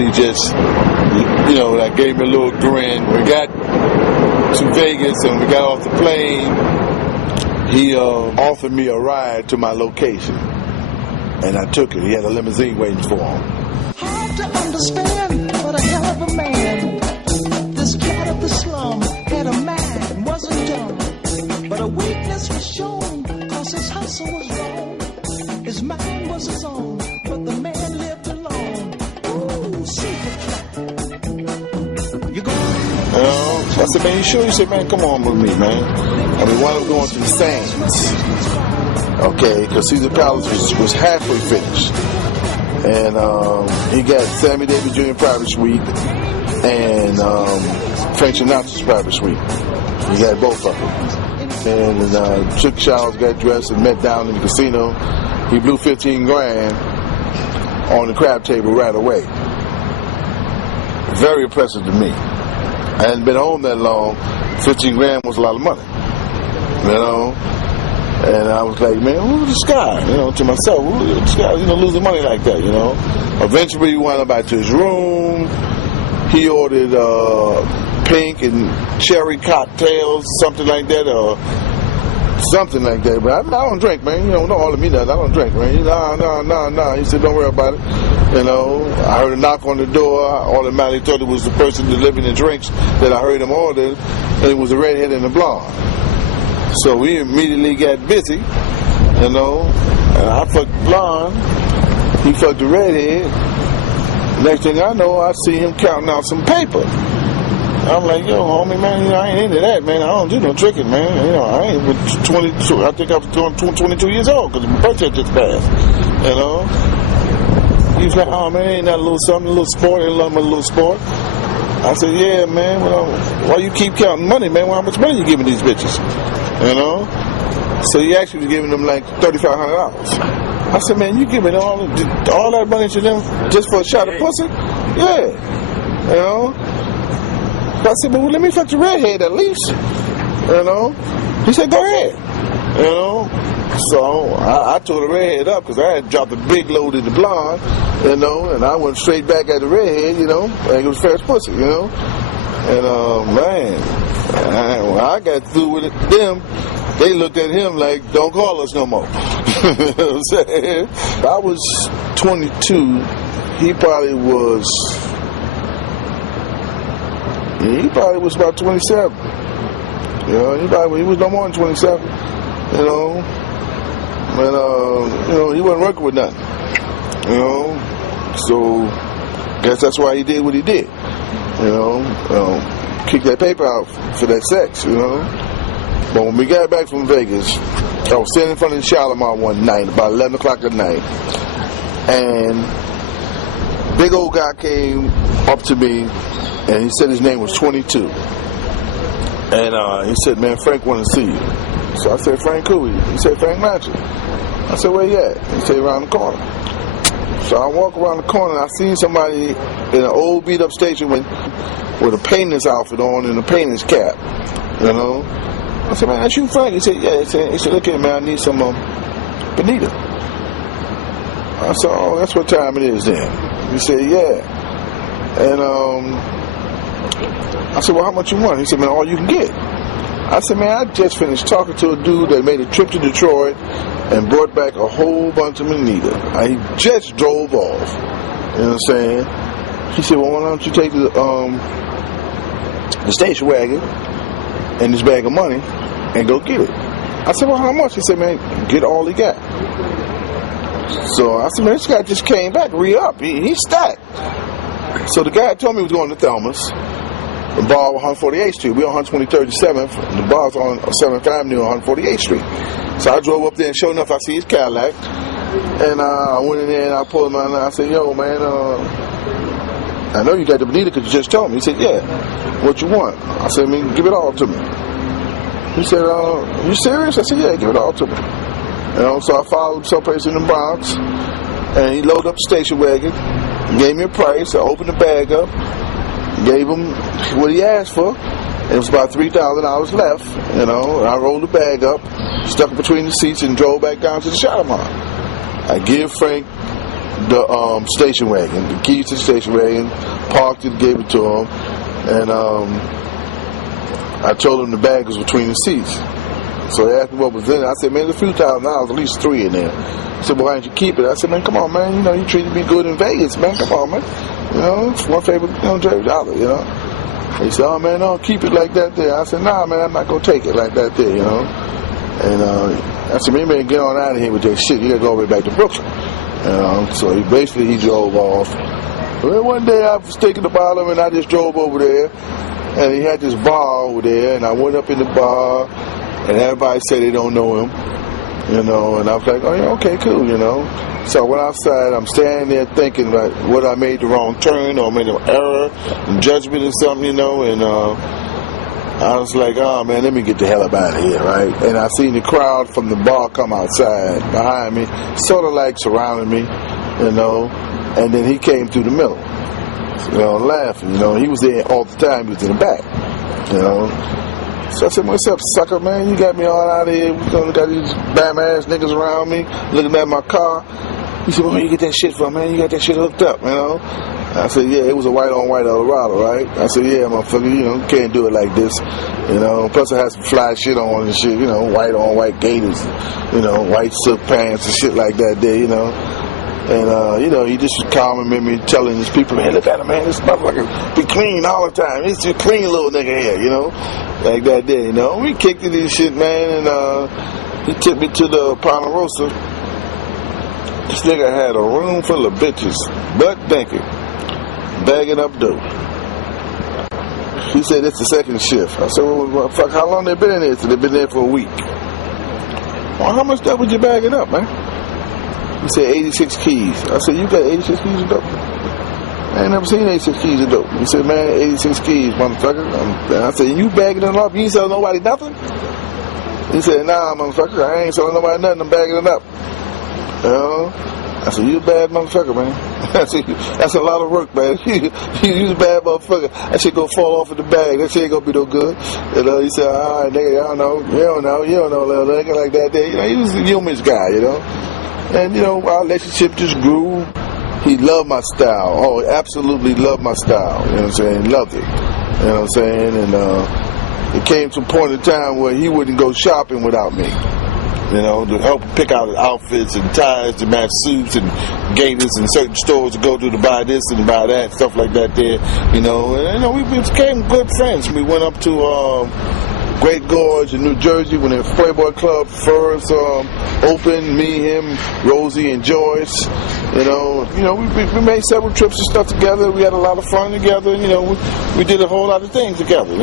basically just, like gave me a little grin. We got to Vegas and we got off the plane. He offered me a ride to my location, and I took it. He had a limousine waiting for him. Hard to understand, but a hell of a man. This cat of the slum had a mind, wasn't dumb, but a weakness was shown, cause his hustle was wrong. His mind was his own, but the man lived alone. Ooh, super cat. You going? I said, man, you sure? He said, man, come on with me, man. I mean, while I'm going to the Sands, okay, because Caesar Palace was halfway finished. And he got Sammy Davis Jr. private suite and Frank Sinatra's private suite. He had both of them. And took showers, got dressed, and met down in the casino. He blew $15,000 on the crab table right away. Very impressive to me. I hadn't been home that long. $15,000 was a lot of money, And I was like, man, who's this guy? To myself, who's this guy? Losing money like that, Eventually, we went back to his room. He ordered pink and cherry cocktails, something like that, But I don't drink, man. Don't all of me that. I don't drink, man. No. He said, don't worry about it. I heard a knock on the door. I automatically thought it was the person delivering the drinks that I heard him order, and it was a redhead and a blonde. So we immediately got busy, and I fucked the blonde, he fucked the redhead. Next thing I know, I see him counting out some paper. I'm like, yo, homie, man, I ain't into that, man. I don't do no tricking, man. I ain't with 22. I think I was 22 years old because my birthday just passed. He was like, oh man, ain't that a little something, a little sport? Ain't love my little sport. I said, yeah, man. Why you keep counting money, man? How much money you giving these bitches? So he actually was giving them like $3,500. I said, man, you giving all that money to them just for a shot of pussy? Yeah. I said, but let me fuck the redhead at least. He said, go ahead. So I tore the redhead up because I had dropped a big load in the blonde, and I went straight back at the redhead, and it was fast pussy, And man, when I got through with them, they looked at him like, don't call us no more. You know what I'm saying? I was 22. He probably was about 27. He was no more than 27. And he wasn't working with nothing. So guess that's why he did what he did. Kick that paper out for that sex, But when we got back from Vegas, I was standing in front of the Shalimar one night, about 11 o'clock at night, and big old guy came up to me, and he said his name was 22. And he said, man, Frank wanted to see you. So I said, Frank who? He said, Frank Magic. I said, where you at? He said, around the corner. So I walk around the corner, and I see somebody in an old beat-up station with a painter's outfit on and a painter's cap, I said, man, that's you, Frank? He said, yeah. He said, look here, man, I need some bonita. I said, oh, that's what time it is then. He said, yeah. And I said, well, how much you want? He said, man, all you can get. I said, man, I just finished talking to a dude that made a trip to Detroit and brought back a whole bunch of bonita. He just drove off. You know what I'm saying? He said, well, why don't you take the station wagon and this bag of money and go get it. I said, well, how much? He said, man, get all he got. So I said, man, this guy just came back, re-up. He stacked. So the guy told me he was going to Thelma's. The bar on 148th Street. We're on 137th. The bar's on 7th Avenue on 148th Street. So I drove up there, and sure enough, I see his Cadillac. And I went in there and I pulled him out and I said, yo, man, I know you got the bonita because you just told me. He said, yeah. What you want? I said, man, give it all to me. He said, you serious? I said, yeah, give it all to me. So I followed him someplace in the Bronx, and he loaded up the station wagon, gave me a price. I opened the bag up, gave him what he asked for. It was about $3,000 left, I rolled the bag up, stuck it between the seats, and drove back down to the Shalimar. I give Frank the station wagon, the keys to the station wagon, parked it, gave it to him, and I told him the bag was between the seats. So he asked me what was in it. I said, man, there's a few $1,000, at least 3 in there. He said, well, why didn't you keep it? I said, man, come on, man, you treated me good in Vegas, man, come on, man. It's my favorite, $100, He said, oh, man, no, keep it like that there. I said, nah, man, I'm not going to take it like that there, And I said, man, you better get on out of here with that shit. You got to go all the way back to Brooklyn. So he drove off. Well, one day I was thinking about him, and I just drove over there, and he had this bar over there, and I went up in the bar, and everybody said they don't know him, and I was like, oh, yeah, okay, cool, So I went outside, I'm standing there thinking about whether I made the wrong turn or made an error in judgment or something, and I was like, oh, man, let me get the hell up out of here, right? And I seen the crowd from the bar come outside behind me, sort of like surrounding me, and then he came through the middle, laughing, he was there all the time, he was in the back, So I said, what's up, sucker, man? You got me all out of here. We got these bam-ass niggas around me looking at my car. He said, well, where you get that shit from, man? You got that shit hooked up, I said, yeah, it was a white-on-white Eldorado, right? I said, yeah, motherfucker, you can't do it like this, Plus I had some fly shit on and shit, white-on-white gators, white silk pants and shit like that there, And, he just was calming me, telling his people, man, look at him, man, this motherfucker be clean all the time. He's a clean little nigga here, like that there, We kicked it and shit, man, and he took me to the Ponderosa. This nigga had a room full of bitches, butt naked, bagging up dope. He said, it's the second shift. I said, well, fuck, how long they been in there? So they've been there for a week. Well, how much dope was you bagging up, man? He said 86 keys. I said, you got 86 keys of dope? I ain't never seen 86 keys of dope. He said, man, 86 keys, motherfucker. And I said, you bagging it up? You ain't selling nobody nothing? He said, nah, motherfucker, I ain't selling nobody nothing. I'm bagging it up. I said, you a bad motherfucker, man. I said, that's a lot of work, man. You a bad motherfucker. That shit gonna fall off in the bag. That shit ain't gonna be no good. He said, all right, nigga, I don't know. You don't know, little nigga like that there. He was a humorous guy, And, our relationship just grew. He loved my style. Oh, he absolutely loved my style. You know what I'm saying? Loved it. You know what I'm saying? And it came to a point in time where he wouldn't go shopping without me. To help pick out outfits and ties to match suits and gators and certain stores to go to buy this and buy that, stuff like that there. And, we became good friends. We went up to Great Gorge in New Jersey when the Playboy Club first opened. Me, him, Rosie, and Joyce. We made several trips and stuff together. We had a lot of fun together. We did a whole lot of things together.